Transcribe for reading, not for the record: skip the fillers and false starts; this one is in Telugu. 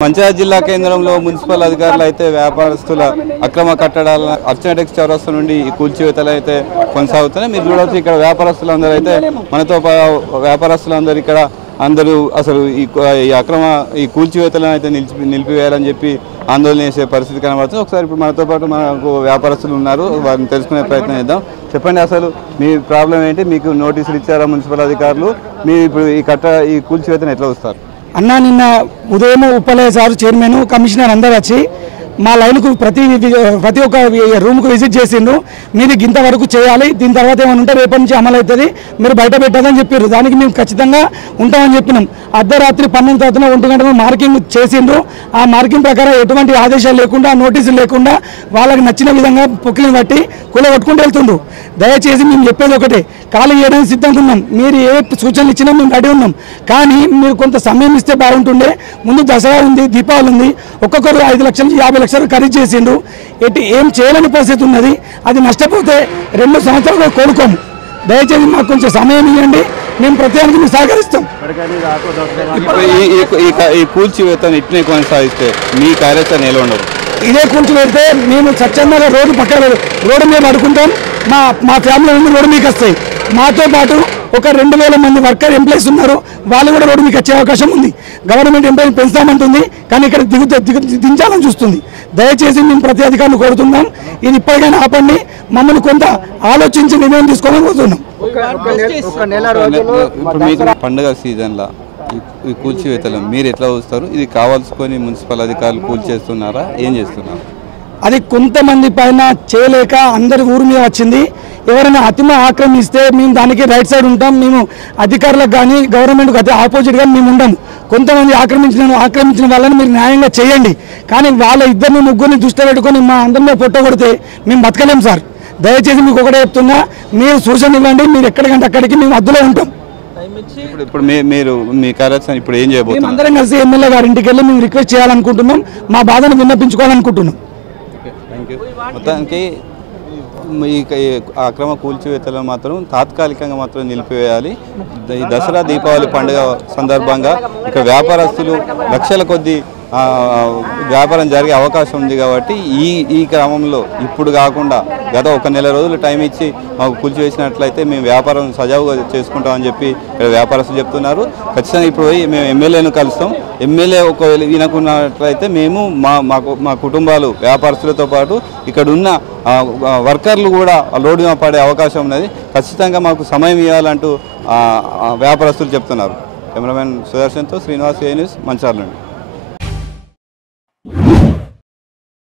మంచిర్యాల జిల్లా కేంద్రంలో మున్సిపల్ అధికారులు అయితే వ్యాపారస్తుల అక్రమ కట్టడాల అర్చనటెక్స్ చౌరస్తా నుండి ఈ కూల్చివేతలు అయితే కొనసాగుతున్నాయి. మీరు చూడవచ్చు ఇక్కడ వ్యాపారస్తులందరూ అయితే మనతో వ్యాపారస్తులందరూ ఇక్కడ అందరూ అసలు ఈ అక్రమ ఈ కూల్చివేతలను అయితే నిలిపివేయాలని చెప్పి ఆందోళన చేసే పరిస్థితి కనబడుతుంది. ఒకసారి ఇప్పుడు మనతో పాటు మనకు వ్యాపారస్తులు ఉన్నారు, వారిని తెలుసుకునే ప్రయత్నం చేద్దాం. చెప్పండి, అసలు మీ ప్రాబ్లం ఏంటి? మీకు నోటీసులు ఇచ్చారా మున్సిపల్ అధికారులు? మీరు ఇప్పుడు ఈ కూల్చివేతను ఎట్లా వస్తారు? అన్న నిన్న ఉదయం ఉప్పలయ్య సార్ చైర్మన్ కమిషనర్ అందరూ వచ్చి మా లైన్కు ప్రతి ఒక్క రూమ్కు విజిట్ చేసిండ్రు. మీరు ఇంతవరకు చేయాలి, దీని తర్వాత ఏమైనా ఉంటే రేపటి నుంచి అమలు అవుతుంది, మీరు బయట పెట్టాలని చెప్పారు. దానికి మేము ఖచ్చితంగా ఉంటామని చెప్పినాం. అర్ధరాత్రి 12 తర్వాత 1 గంటకు మార్కింగ్ చేసిండ్రు. ఆ మార్కింగ్ ప్రకారం ఎటువంటి ఆదేశాలు లేకుండా, నోటీసులు లేకుండా వాళ్ళకి నచ్చిన విధంగా పొక్కిని బట్టి కూలగొట్టుకుంటూ వెళ్తుండ్రు. దయచేసి మేము చెప్పేది ఒకటే, ఖాళీ చేయడానికి సిద్ధంగా ఉన్నాం. మీరు ఏ సూచనలు ఇచ్చినా మేము రెడీ ఉన్నాం. కానీ మీరు కొంత సమయం ఇస్తే బాగుంటుండే. ముందు దసరా ఉంది, దీపావళి ఉంది. ఒక్కొక్కరు 5 లక్షల నుంచి 50 లక్షలు ఖరీదు చేసిండు. ఏం చేయలేని పరిస్థితి ఉన్నది. అది నష్టపోతే 2 సంవత్సరాలు కోలుకోము. దయచేసి మాకు కొంచెం సమయం ఇవ్వండి, మేము ప్రత్యేకానికి మేము సహకరిస్తాం. ఈ కూల్చివేతను ఇట్లనే కొనసాగిస్తే మీ కార్యాచరణ ఎలా ఉండదు? ఇదే కూల్చివేస్తే మేము స్వచ్ఛందంగా రోడ్డు పక్కన రోడ్డు మీద అడుకుంటాం. మా ఫ్యామిలీ రోడ్డు మీకు వస్తాయి. మాతో పాటు ఒక 2000 మంది వర్కర్ ఎంప్లాయీస్ ఉన్నారు, వాళ్ళు కూడా రోడ్డు మీకు వచ్చే అవకాశం ఉంది. గవర్నమెంట్ ఎంప్లాయీని పెంచుతామంటుంది, కానీ ఇక్కడ దించాలని చూస్తుంది. దయచేసి మేము ప్రతి అధికారులు కోరుతున్నాం, ఇది ఇప్పటికైనా ఆపండి, మమ్మల్ని కొంత ఆలోచించి నిర్ణయం తీసుకోవాలని కోరుతున్నాం. ఇప్పుడు మీకు పండుగ సీజన్లో ఈ కూల్చివేతలు మీరు ఎట్లా చూస్తారు? ఇది కావాల్సుకొని మున్సిపల్ అధికారులు కూల్చేస్తున్నారా, ఏం చేస్తున్నారు? అది కొంతమంది పైన చేయలేక అందరి ఊరి మీద వచ్చింది. ఎవరైనా అతిమ ఆక్రమిస్తే మేము దానికి రైట్ సైడ్ ఉంటాం. మేము అధికారులకు కానీ గవర్నమెంట్కి అతి ఆపోజిట్గా మేము ఉండము. కొంతమంది ఆక్రమించిన వాళ్ళని మీరు న్యాయంగా చేయండి, కానీ వాళ్ళ 2-3 దృష్టి పెట్టుకొని మా అందరిలో పొట్టగొడితే మేము బతకలేం సార్. దయచేసి మీకు ఒకటే చెప్తున్నా, మీరు సూచన ఇవ్వండి, మీరు ఎక్కడికంటే అక్కడికి మేము అద్దులో ఉంటాం. ఇప్పుడు మీరు మీ కార్యాచరణ ఇప్పుడు ఏం చేయబోతున్నారు? మేము అందరం కలిసి ఎమ్మెల్యే గారి ఇంటికి వెళ్ళి మేము రిక్వెస్ట్ చేయాలనుకుంటున్నాం, మా బాధను విన్నపించుకోవాలనుకుంటున్నాం. మొత్తానికి ఈ అక్రమ కూల్చివేతలు మాత్రం తాత్కాలికంగా మాత్రం నిలిపివేయాలి. ఈ దసరా దీపావళి పండుగ సందర్భంగా ఇక వ్యాపారస్తులు లక్షల కొద్దీ వ్యాపారం జరిగే అవకాశం ఉంది. కాబట్టి ఈ క్రమంలో ఇప్పుడు కాకుండా గత 1 నెల రోజులు టైం ఇచ్చి మాకు కూల్చివేసినట్లయితే మేము వ్యాపారం సజావుగా చేసుకుంటామని చెప్పి వ్యాపారస్తులు చెప్తున్నారు. ఖచ్చితంగా ఇప్పుడు పోయి మేము ఎమ్మెల్యేను కలుస్తాం. ఎమ్మెల్యే ఒకవేళ వినకున్నట్లయితే మేము మా కుటుంబాలు వ్యాపారస్తులతో పాటు ఇక్కడ ఉన్న వర్కర్లు కూడా రోడ్డు మీద పడే అవకాశం ఉన్నది. ఖచ్చితంగా మాకు సమయం ఇవ్వాలంటూ వ్యాపారస్తులు చెప్తున్నారు. కెమెరామెన్ సుదర్శన్తో శ్రీనివాస్, ఏ న్యూస్, మంచిర్యాల నుండి.